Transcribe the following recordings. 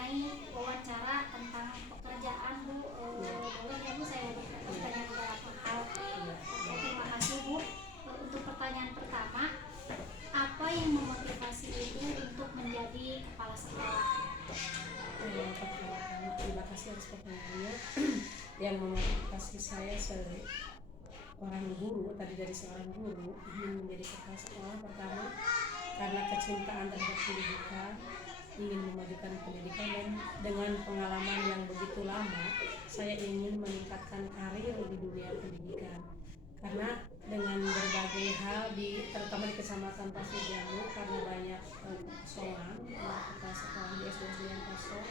mengenai wawancara tentang pekerjaan Bu. Boleh ya Bu saya bertanya beberapa hal. Oke, terima kasih Bu. Untuk pertanyaan pertama, apa yang memotivasi Ibu untuk menjadi kepala sekolah? Pertama-tama terima kasih atas pertanyaannya. Yang memotivasi saya sebagai orang guru, tadi dari seorang guru ingin menjadi kepala sekolah, pertama karena kecintaan terhadap pendidikan, ingin memajukan pendidikan, dan dengan pengalaman yang begitu lama saya ingin meningkatkan karir di dunia pendidikan. Karena dengan berbagai hal terutama di Kecamatan Pasir Jambu, karena banyak kekosongan kepala sekolah di SD yang kosong,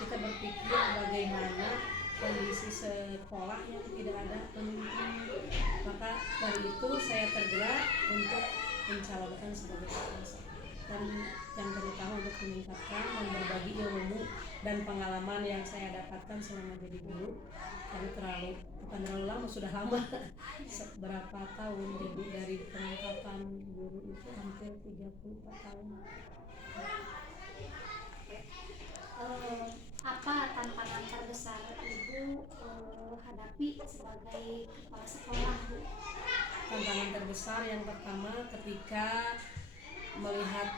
kita berpikir bagaimana kondisi sekolah yang tidak ada pemimpin. Maka dari itu saya tergerak untuk mencalonkan sebagai kepala sekolah, dan yang terutama untuk meningkatkan dan berbagi ilmu dan pengalaman yang saya dapatkan selama jadi guru. Karena bukan terlalu lama, sudah lama berapa tahun jadi dari pengangkatan guru itu hampir 34 tahun. Apa tantangan terbesar Ibu hadapi sebagai kepala sekolah Bu? Tantangan terbesar yang pertama ketika melihat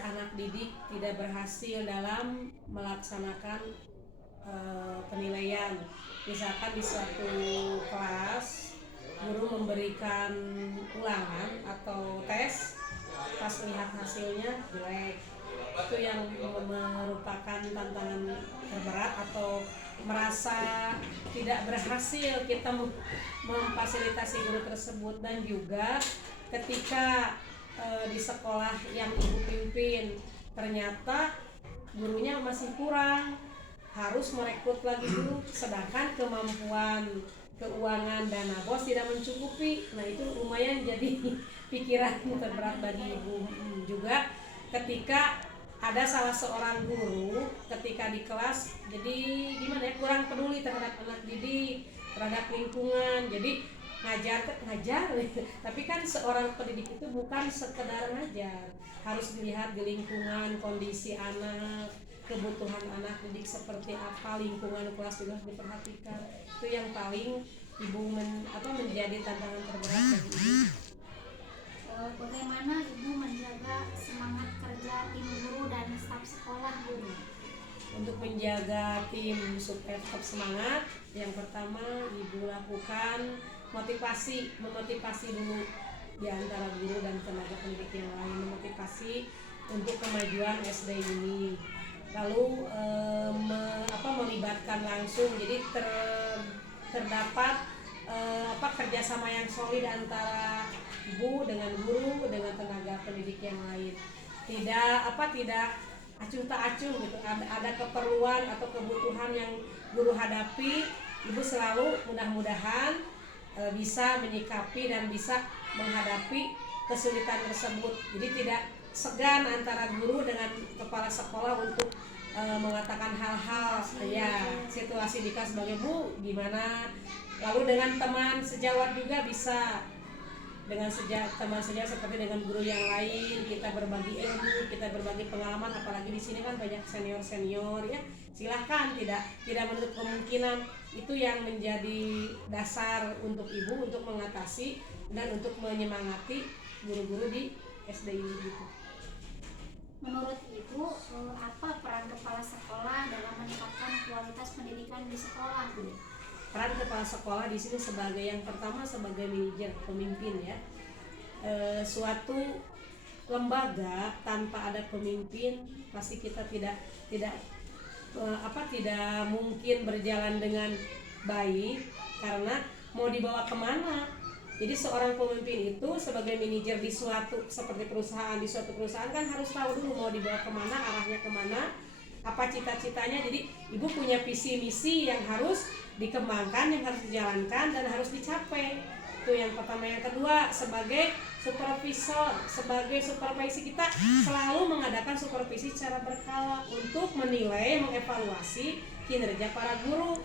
anak didik tidak berhasil dalam melaksanakan penilaian. Misalkan di suatu kelas guru memberikan ulangan atau tes, pas lihat hasilnya jelek, itu yang merupakan tantangan terberat, atau merasa tidak berhasil kita memfasilitasi guru tersebut. Dan juga ketika di sekolah yang ibu pimpin ternyata gurunya masih kurang, harus merekrut lagi guru, sedangkan kemampuan keuangan dana bos tidak mencukupi. Nah itu lumayan jadi pikiran terberat bagi ibu. Juga ketika ada salah seorang guru ketika di kelas jadi gimana ya, kurang peduli terhadap anak didik, terhadap lingkungan. Jadi ngajar tapi kan seorang pendidik itu bukan sekedar ngajar, harus dilihat di lingkungan, kondisi anak, kebutuhan anak didik seperti apa, lingkungan kelas juga harus diperhatikan. Itu yang paling ibu menjadi tantangan terberat bagi ibu. Bagaimana Ibu menjaga semangat kerja tim guru dan staf sekolah Bu? Untuk menjaga tim supaya tetap semangat, yang pertama ibu lakukan memotivasi dulu di antara guru dan tenaga pendidik yang lain, memotivasi untuk kemajuan SD ini. Lalu melibatkan langsung, jadi terdapat kerjasama yang solid antara ibu dengan guru dengan tenaga pendidik yang lain. Tidak acuh tak acuh gitu. Ada keperluan atau kebutuhan yang guru hadapi, ibu selalu mudah-mudahan bisa menyikapi dan bisa menghadapi kesulitan tersebut. Jadi tidak segan antara guru dengan kepala sekolah untuk mengatakan hal-hal situasi di kelas sebagai Bu gimana. Lalu dengan teman sejawat juga bisa, dengan teman sejawat seperti dengan guru yang lain, kita berbagi ilmu, kita berbagi pengalaman. Apalagi di sini kan banyak senior ya, silahkan, tidak menutup kemungkinan. Itu yang menjadi dasar untuk ibu untuk mengatasi dan untuk menyemangati guru-guru di SD ini gitu. Menurut Ibu, apa peran kepala sekolah dalam meningkatkan kualitas pendidikan di sekolah? Peran kepala sekolah di sini sebagai yang pertama sebagai manajer, pemimpin ya. Suatu lembaga tanpa ada pemimpin pasti kita tidak mungkin berjalan dengan baik, karena mau dibawa kemana. Jadi seorang pemimpin itu sebagai manajer di suatu perusahaan kan harus tahu dulu mau dibawa kemana, arahnya kemana, apa cita-citanya. Jadi ibu punya visi misi yang harus dikembangkan, yang harus dijalankan dan harus dicapai. Itu yang pertama. Yang kedua, sebagai supervisor, sebagai supervisi kita selalu mengadakan supervisi secara berkala untuk menilai, mengevaluasi kinerja para guru.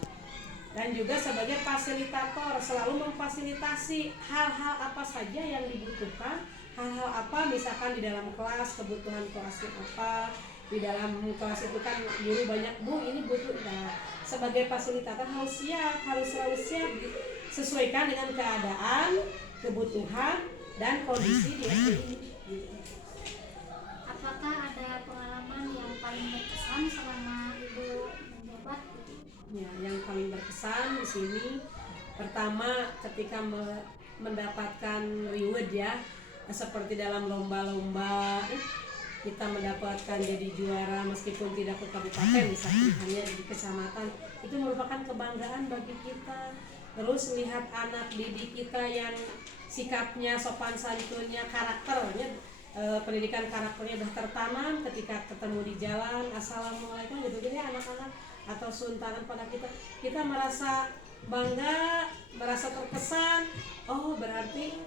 Dan juga sebagai fasilitator, selalu memfasilitasi hal-hal apa saja yang dibutuhkan, hal-hal apa misalkan di dalam kelas, kebutuhan kelasnya apa, di dalam kelas itu kan guru banyak, Bu ini butuh. Nah, sebagai fasilitator harus siap, harus selalu siap sesuaikan dengan keadaan, kebutuhan dan kondisi di SD ini. Apakah ada pengalaman yang paling berkesan selama Ibu menjabat? Ya, yang paling berkesan di sini pertama ketika mendapatkan reward ya, seperti dalam lomba-lomba kita mendapatkan jadi juara meskipun tidak ke kabupaten, misalnya hanya di kecamatan, itu merupakan kebanggaan bagi kita. Terus lihat anak didik kita yang sikapnya, sopan santunnya, karakternya, pendidikan karakternya sudah tertanam ketika ketemu di jalan, assalamualaikum gitu ya anak-anak, atau suntangan pada kita merasa bangga, merasa terkesan. Oh berarti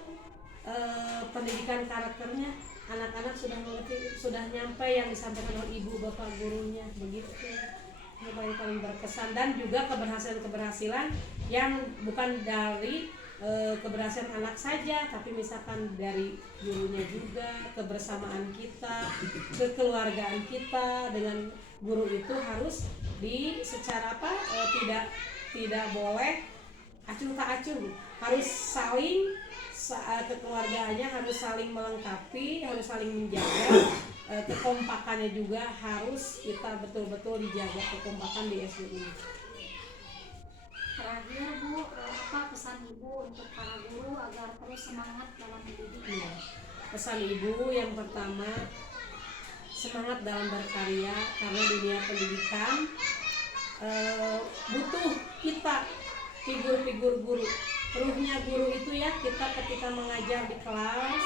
pendidikan karakternya anak-anak sudah mengerti, sudah nyampe yang disampaikan oleh ibu bapak gurunya, begitu. Ini paling berkesan. Dan juga keberhasilan yang bukan dari keberhasilan anak saja, tapi misalkan dari gurunya juga, kebersamaan kita, kekeluargaan kita dengan guru itu harus secara tidak boleh acuh tak acuh, harus saling kekeluargaannya harus saling melengkapi, harus saling menjaga, kekompakannya juga harus kita betul-betul dijaga, kekompakan di SD ini. Terakhir Bu, apa pesan Ibu untuk para guru agar terus semangat dalam mendidik? Ya, pesan Ibu yang pertama, semangat dalam berkarya, karena dunia pendidikan butuh kita figur-figur guru. Ruhnya guru itu ya, kita ketika mengajar di kelas,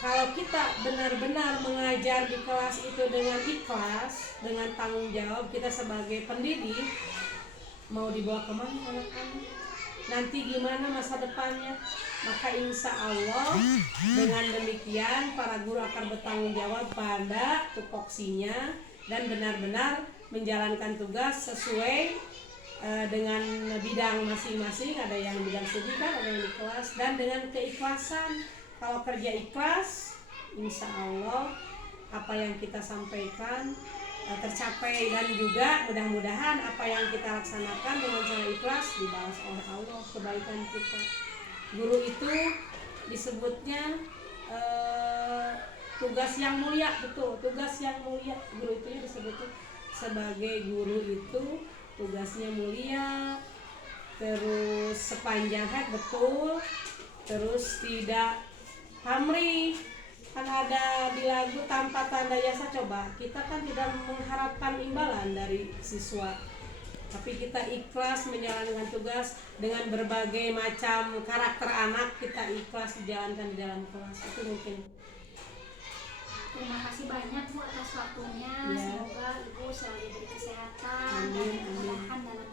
kalau kita benar-benar mengajar di kelas itu dengan ikhlas, dengan tanggung jawab kita sebagai pendidik, mau dibawa kemana anak-anak, nanti gimana masa depannya, maka insya Allah dengan demikian para guru akan bertanggung jawab pada tupoksinya dan benar-benar menjalankan tugas sesuai dengan bidang masing-masing. Ada yang bidang studi kan, ada yang di kelas, dan dengan keikhlasan. Kalau kerja ikhlas, insya Allah apa yang kita sampaikan tercapai, dan juga mudah-mudahan apa yang kita laksanakan dengan cara ikhlas dibalas oleh Allah kebaikan kita. Guru itu disebutnya tugas yang mulia, betul, tugas yang mulia. Guru itu disebutnya sebagai guru itu tugasnya mulia, terus sepanjang hayat, betul, terus tidak pamrih. Kan ada di lagu tanpa tanda jasa, coba kita kan tidak mengharapkan imbalan dari siswa, tapi kita ikhlas menjalankan tugas dengan berbagai macam karakter anak, kita ikhlas dijalankan di dalam kelas. Itu mungkin. Terima kasih banyak Bu atas waktunya. Ya. Semoga Ibu selalu diberi kesehatan Amin, dan kemudahan dalam